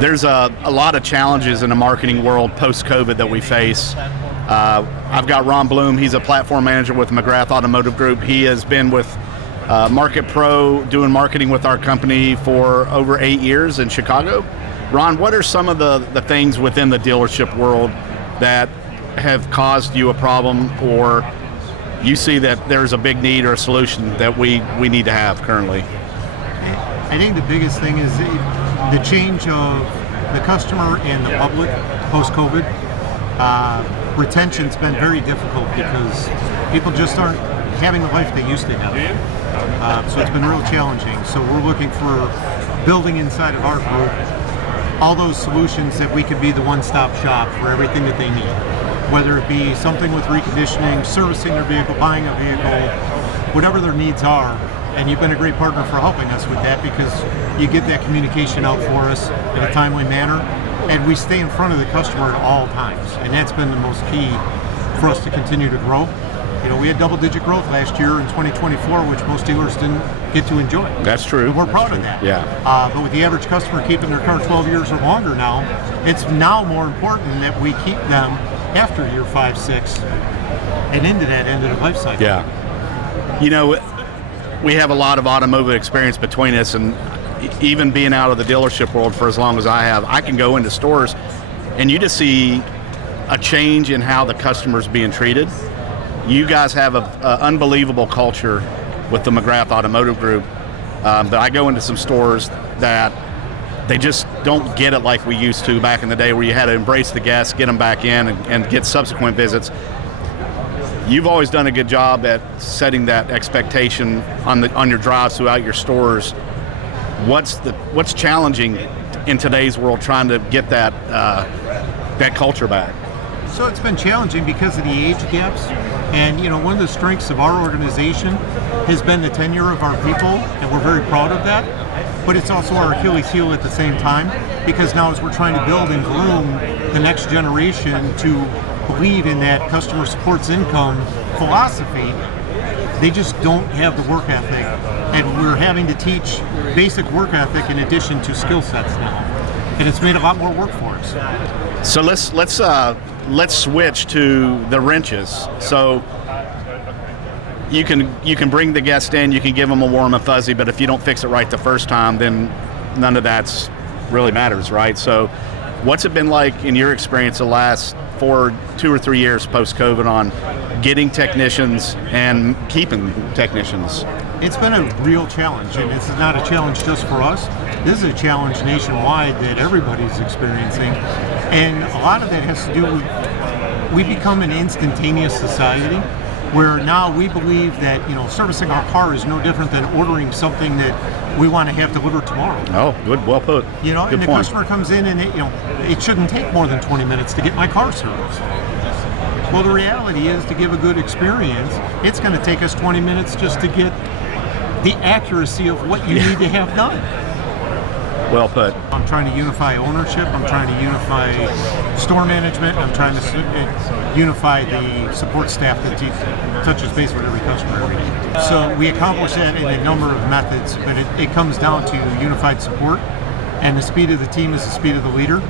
There's a lot of challenges in the marketing world post-COVID that we face. I've got Ron Blum. He's a platform manager with McGrath Automotive Group. He has been with Market Pro doing marketing with our company for over 8 years in Chicago. Ron, what are some of the things within the dealership world that have caused you a problem, or you see that there's a big need or a solution that we need to have currently? I think the biggest thing is the change of the customer and the public post-COVID. Retention's been very difficult because people just aren't having the life they used to have. So it's been real challenging. So we're looking for building inside of our group all those solutions that we could be the one-stop shop for everything that they need. Whether it be something with reconditioning, servicing their vehicle, buying a vehicle, whatever their needs are. And you've been a great partner for helping us with that, because you get that communication out for us in a timely manner, and we stay in front of the customer at all times. And that's been the most key for us to continue to grow. You know, we had double-digit growth last year in 2024, which most dealers didn't get to enjoy. That's true. And we're proud of that. Yeah. But with the average customer keeping their car 12 years or longer now, it's now more important that we keep them after year 5, 6, and into that end of the life cycle. Yeah. You know, we have a lot of automotive experience between us, and even being out of the dealership world for as long as I have, I can go into stores and you just see a change in how the customer's being treated. You guys have an unbelievable culture with the McGrath Automotive Group, but I go into some stores that they just don't get it like we used to back in the day, where you had to embrace the guests, get them back in, and get subsequent visits. You've always done a good job at setting that expectation on your drives throughout your stores. What's challenging in today's world trying to get that culture back? So it's been challenging because of the age gaps, and you know, one of the strengths of our organization has been the tenure of our people, and we're very proud of that. But it's also our Achilles heel at the same time, because now as we're trying to build and groom the next generation to believe in that customer supports income philosophy, they just don't have the work ethic, and we're having to teach basic work ethic in addition to skill sets now, and it's made a lot more work for us. So let's switch to the wrenches. So you can bring the guest in, you can give them a warm and fuzzy, but if you don't fix it right the first time, then none of that's really matters, right? So what's it been like in your experience the last 2 or 3 years post-COVID on getting technicians and keeping technicians? It's been a real challenge, and this is not a challenge just for us. This is a challenge nationwide that everybody's experiencing, and a lot of that has to do with we become an instantaneous society, where now we believe that, you know, servicing our car is no different than ordering something that we want to have delivered tomorrow. Oh, good, well put. You know, good and the point. customer comes in and it shouldn't take more than 20 minutes to get my car serviced. Well, the reality is, to give a good experience, it's going to take us 20 minutes just to get the accuracy of what you need to have done. Well put. I'm trying to unify ownership, I'm trying to unify store management, I'm trying to unify the support staff that touches base with every customer every day. So we accomplish that in a number of methods, but it comes down to unified support, and the speed of the team is the speed of the leader,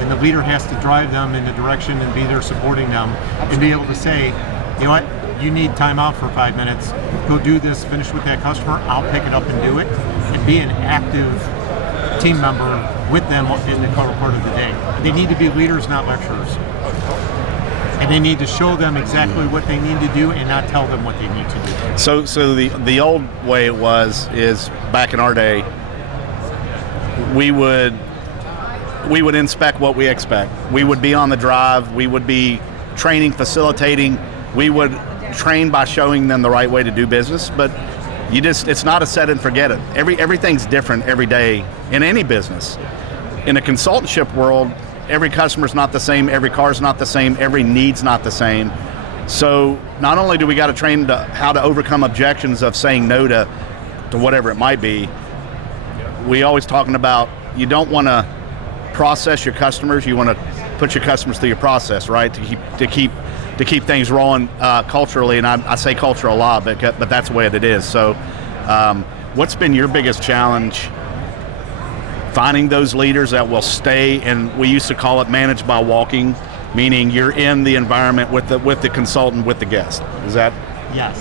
and the leader has to drive them in the direction and be there supporting them, and be able to say, you know what, you need time out for 5 minutes, go do this, finish with that customer, I'll pick it up and do it, and be an active team member with them in the part of the day. They need to be leaders, not lecturers. And they need to show them exactly what they need to do and not tell them what they need to do. So the old way it is back in our day, we would inspect what we expect. We would be on the drive, we would be training, facilitating, we would train by showing them the right way to do business, but it's not a set and forget it. Everything's different every day in any business. In a consultantship world, every customer's not the same, every car's not the same, every need's not the same. So not only do we got to train how to overcome objections of saying no to whatever it might be, we always talking about, you don't want to process your customers, you want to put your customers through your process, right? To keep things rolling culturally, and I say culture a lot, but that's the way it is. So what's been your biggest challenge finding those leaders that will stay, and we used to call it manage by walking, meaning you're in the environment with the consultant, with the guest. Is that? Yes.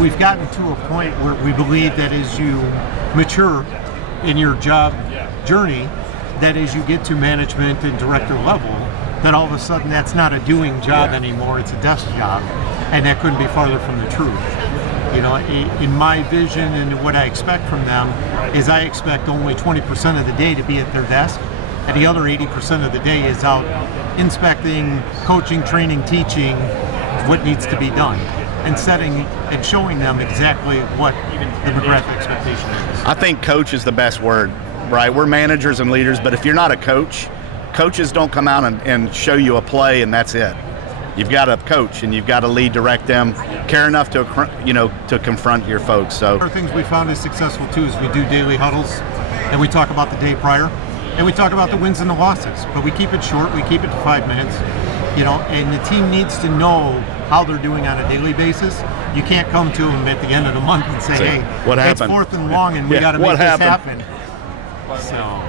We've gotten to a point where we believe that as you mature in your job journey, that as you get to management and director level, that all of a sudden that's not a doing job anymore, it's a desk job, and that couldn't be farther from the truth. You know, in my vision and what I expect from them is I expect only 20% of the day to be at their desk, and the other 80% of the day is out inspecting, coaching, training, teaching what needs to be done, and setting and showing them exactly what the McGrath expectation is. I think coach is the best word, right? We're managers and leaders, but if you're not a coach, coaches don't come out and show you a play and that's it. You've got to coach and you've got to lead, direct them, care enough to confront your folks. So other things we found is successful too is we do daily huddles, and we talk about the day prior, and we talk about the wins and the losses, but we keep it short, we keep it to 5 minutes, and the team needs to know how they're doing on a daily basis. You can't come to them at the end of the month and say, hey, what happened? It's 4th and long and we got to make this happen. So